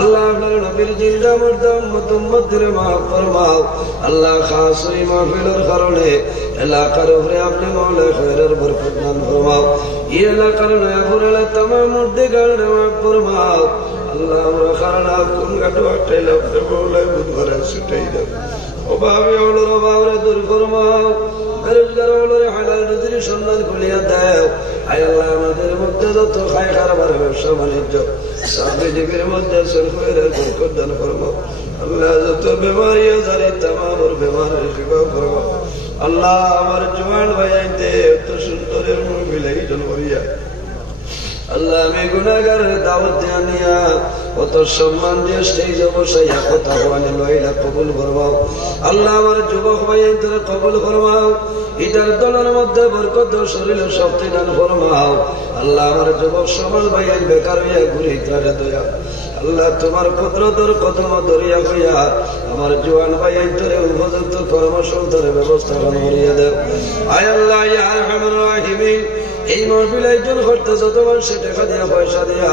আল্লাহ আপনার নবীর জিন্দা মুর্দা উম্মত উম্মতদের মাফ ফরমাও। আল্লাহ খাস এই মাহফিলের কারণে এলাকার উপরে আপনি মৌলা খৈরের বরকত দান ফরমাও। এই এলাকার নয়াপুরের तमाम মুর্দেগানরে মাফ ফরমাও। আল্লাহ আমরা খানা কোন গাটো আটাই লাগতে মৌলা বুধবারে ছুটাই দাও। অভাবে হলোর অভাবরে দূর ফরমাও। বেরোজগার হলোর হালাল রুজির সন্ধান খুলিয়া দাও। আয় আল্লাহ আমাদের মধ্যে যত খায় কারবার ব্যবসা বাণিজ্য চাকরিজীবীর মধ্যে সরকারের বরকত দান ফরমাও। আল্লাহ যত বেমারি আছে तमाम বেমারের শিফা ফরমাও। আল্লাহ আমার জওয়ান ভাইতে এত সুন্দরের মাহফিল আয়োজন করিয়া আল্লাহ আমি গুনাহগারের দাওয়াত জানিয়া কত সম্মান দিয়ে স্টেজে বসাইয়া কথা বলে লইলা কবুল ফরমাও। আল্লাহ আমার যুবক ভাইতে কবুল ফরমাও। ইটার দলের মধ্যে বরকত শরীরে শক্তি দান ফরমাও। আল্লাহ আমার যুবক সমাজ ভাইয়া বেকার হইয়া ঘুরে তারে দয়া আল্লাহ তোমার কুদরতের কদম দরিয়া হইয়া আমার জওয়ান ভাইয়ান্তরে উপযুক্ত কর্মসংস্থানের ব্যবস্থা করিয়া দাও। আয় আল্লাহ ইয়া আরহামুর রাহিমিন এই মাহফিল আয়োজন করতে যত মানুষ টাকা দিয়া পয়সা দিয়া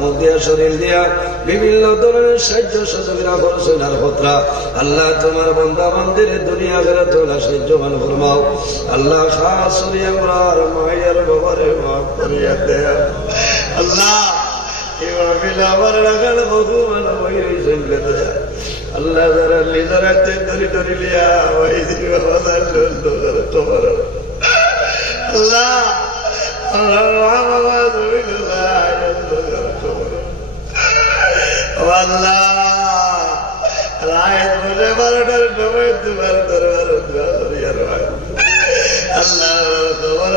মুখ দিয়া শরীর দিয়া বিভিন্ন ধরনের সাহায্য সহযোগিতা করছেন আর পত্রা আল্লাহ তোমার বান্দা বান্দিরে দুনিয়া ঘরে তোলা সাহায্যবান ফরমাও। আল্লাহ খাস করিয়া আমার মায়ের বাবারে মাফ করিয়া দেয়া আল্লাহ এই মাহফিল আমার রাখাল বহু মানুষ হয়েছেন দেয়া আল্লাহ যারা নিজের হাতে ধরি ধরি লিয়া ওই দিকে বাবা তোমার আল্লাহ রায় বলে 12টার সময় তোমার দরবার আল্লাহ তোমার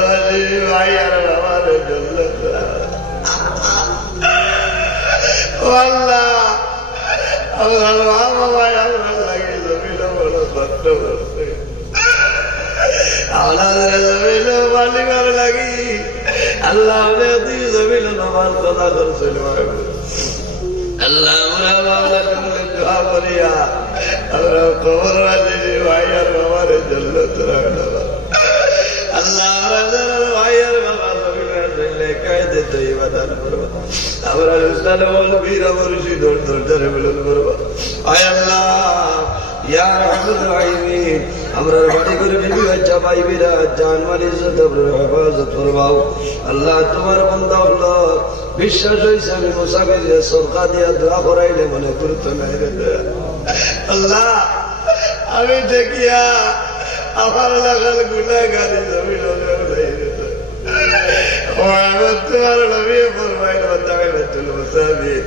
ভাই আর বাবার জন্য আল্লাহ আমার বাবা আমার লাগে জমিল বড় কষ্ট করছে আমাদের জমিল বালিবার লাগি আল্লাহ তুই জমিল নামাজ কথা করছিল আল্লাহ আমরা বাংলা তুমি দোয়া করিয়া আমরা খবর রাজি ভাই আর বাবার জন্য তোরা আল্লাহ আমরা ভাই আর বাবা জমিল কায়দে তো ইবাদত করবো আমরা রুস্তানে বল বীর অবরুষি দৌড় দৌড়ে মিলন করবো। আয় আল্লাহ ইয়া রাহমাতুর রাহিমিন আমরা বাড়ি করে বিবি বাচ্চা ভাই বিরা জান মাল ইজ্জত হেফাজত ফরমাও। আল্লাহ তোমার বান্দা হলো বিশ্বাস হয়েছে আমি মুসাফির সরকা দিয়া দোয়া করাইলে মনে গুরুত্ব নাই রে আল্লাহ আমি দেখিয়া আমার লাগাল গুনাহগারি জমিন তোমার নবী ফরমাইল তাআলাতুল মুসাফির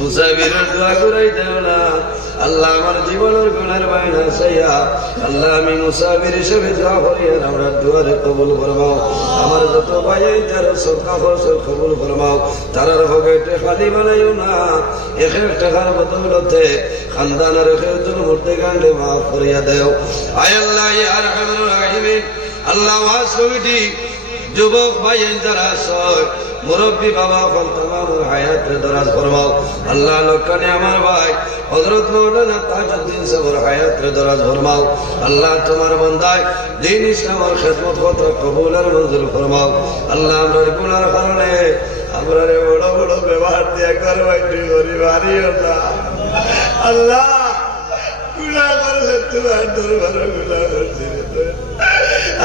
মুসাফিরের দোয়া করাই দেও না আল্লাহ আমার জীবনের গুনার বাইনা সাইয়া আল্লাহ আমি মুসাফির হিসেবে দোয়া করি আর আমরা দোয়ারে কবুল ফরমাও। আমার যত ভাই তার সদকা খরচ কবুল ফরমাও। তারার পকেটে খালি বানাইও না এক এক টাকার বদৌলতে খানদানের খেজুর মূর্তি গান্ডে মাফ করিয়া দেও। আয় আল্লাহ ইয়া আরহামুর রাহিমিন আল্লাহ ওয়াজ কমিটি যুবক ভাই যারা সয় মুরব্বী বাবা ফল तमाम হায়াতের দরাজ ফরমাও। আল্লাহ লোকানে আমার ভাই হযরত মাওলানা তাজউদ্দিন সাহেবের হায়াতের দরাজ ফরমাও। আল্লাহ তোমার বান্দায় দ্বীন ইসলামের খিদমত করতে কবুল আর মঞ্জুর ফরমাও। আল্লাহ আমরার গুনার কারণে আমরার বড় বড় ব্যবহার দিয়ে করবাইতে করি বাড়িও না আল্লাহ গুনাহ করলে তোমার দরবারে গুনাহ করছি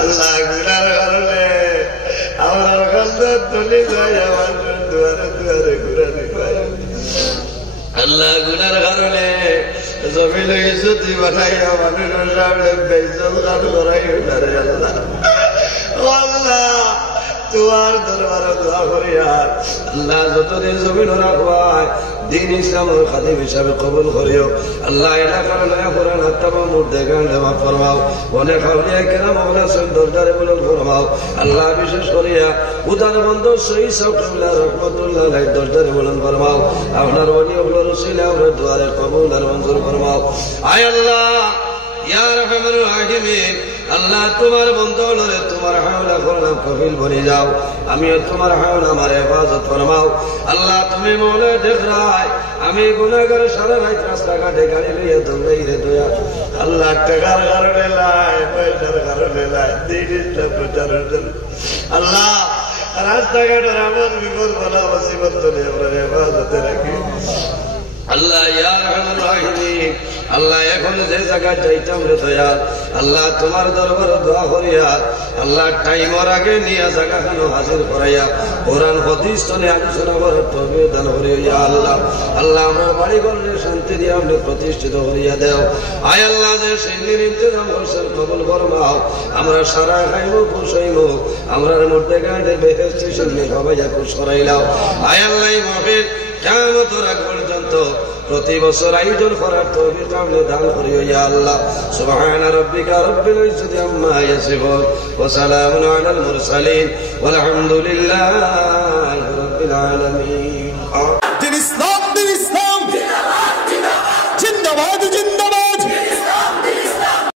আল্লাহ গুনার কারণে আমার কাছে তুলে যায় আমার দুয়ারে দুয়ারে ঘুরানি পাই আল্লাহ গুনার কারণে জমিন ইজ্জতি বানাইয়া মানুষের সামনে বেইজ্জত গান করাই উঠারে আল্লাহ আল্লাহ তোমার দরবারে দোয়া করিয়া আল্লাহ যতদিন জমিন রাখবাই দ্বীন ইসলামের খাদিম হিসাবে কবুল করিও। আল্লাহ এলাকার নয়া পুরান তমাম মুর্দেগান মাফ ফরমাও। অনেক আউলিয়া কেরাম আছেন দরবারে বুলন্দ ফরমাও। আল্লাহ বিশেষ করিয়া উদার বন্ধ শহীদ সাহেব রহমতুল্লাহ আলাইহির দরবারে বুলন্দ ফরমাও। আপনার ওলি ওগুলোর উসিলা আমরা দুয়ারে কবুল আর মঞ্জুর ফরমাও। আয় আল্লাহ ইয়া আরহামুর রাহিমিন আল্লাহ তোমার বন্ধুরে তোমার হাওলা করলাম কবিল বনে যাও আমিও তোমার হাওলা আমার হেফাজত ফরমাও। আল্লাহ তুমি মৌলা দেখ রায় আমি গুনাহগার সারা রাত রাস্তাঘাটে গাড়ি লইয়া দৌড়াই রে দয়া আল্লাহ টাকার কারণে লাই পয়সার কারণে লাই দ্বীন ইসলাম প্রচারের জন্য আল্লাহ রাস্তাঘাটের এমন বিপদ বালা মুসিবত তুলে আমরা হেফাজতে রাখি। আল্লাহ ইয়া আরহামার রাহিমিন আল্লাহ এখন যে জায়গায় যাইতাম রে দয়াল আল্লাহ তোমার দরবারে দোয়া করিয়া আল্লাহ টাইমের আগে নিয়ে জায়গাখানো হাজির করাইয়া কোরআন হাদিস শুনে আলোচনা করার তৌফিক দান করিয়া ইয়া আল্লাহ আল্লাহ আমার বাড়ি ঘরে শান্তি দিয়ে আপনি প্রতিষ্ঠিত করিয়া দাও আয় আল্লাহ যে সেদিন ইন্তজাম করছেন কবুল ফরমাও আমরা সারা খাইমু খুশাইমু আমরার মধ্যে গাড়ি বেহেশতে শুনে সবাই খুশ করাইলাও আয় আল্লাহ মাহফিল কিয়ামতের আগ পর্যন্ত প্রতি বছর আয়োজন করার তৌফিক আপনি দান করিও ইয়া আল্লাহ সুবহান রাব্বিকা রাব্বিল ইজ্জাতি আম্মা ইয়াসিফুন ওয়া সালামুন আলাল মুরসালিন ওয়াল হামদুলিল্লাহি রাব্বিল আলামিন।